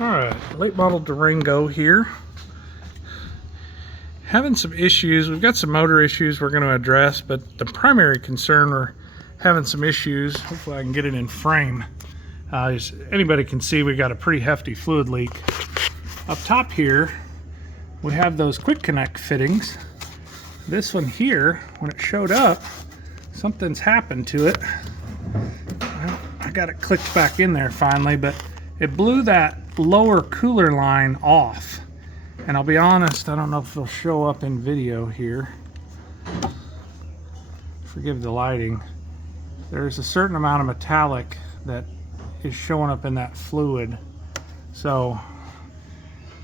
Alright, late model Durango here. Having some issues. We've got some motor issues we're going to address, but the primary concern, we're having some issues. Hopefully I can get it in frame. As anybody can see, we got a pretty hefty fluid leak. Up top here, we have those quick connect fittings. This one here, when it showed up, something's happened to it. Well, I got it clicked back in there finally, but it blew that lower cooler line off. And I'll be honest, I don't know if it'll show up in video here. Forgive the lighting. There's a certain amount of metallic that is showing up in that fluid. So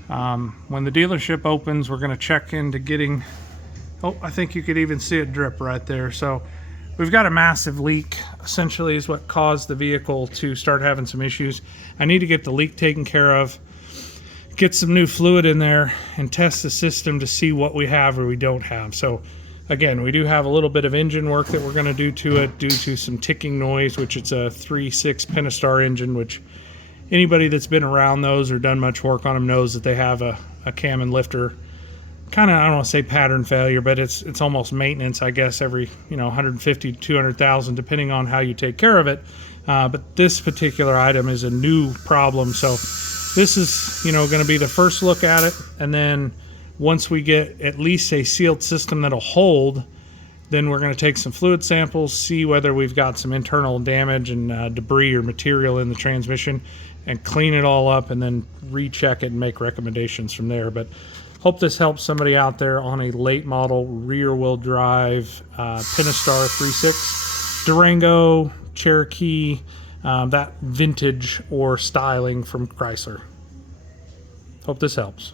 when the dealership opens, we're going to check into getting, oh, I think you could even see it drip right there. So we've got a massive leak, essentially is what caused the vehicle to start having some issues. I need to get the leak taken care of, get some new fluid in there, and test the system to see what we have or we don't have. So again, we do have a little bit of engine work that we're going to do to it due to some ticking noise, which it's a 3.6 Pentastar engine, which anybody that's been around those or done much work on them knows that they have a cam and lifter kind of, I don't want to say pattern failure, but it's almost maintenance, I guess, every 150 to 200,000 depending on how you take care of it. But this particular item is a new problem, so this is going to be the first look at it, and then once we get at least a sealed system that'll hold, then we're going to take some fluid samples, see whether we've got some internal damage and debris or material in the transmission, and clean it all up and then recheck it and make recommendations from there. But hope this helps somebody out there on a late model rear wheel drive Pentastar 3.6 Durango, Cherokee, that vintage or styling from Chrysler. Hope this helps.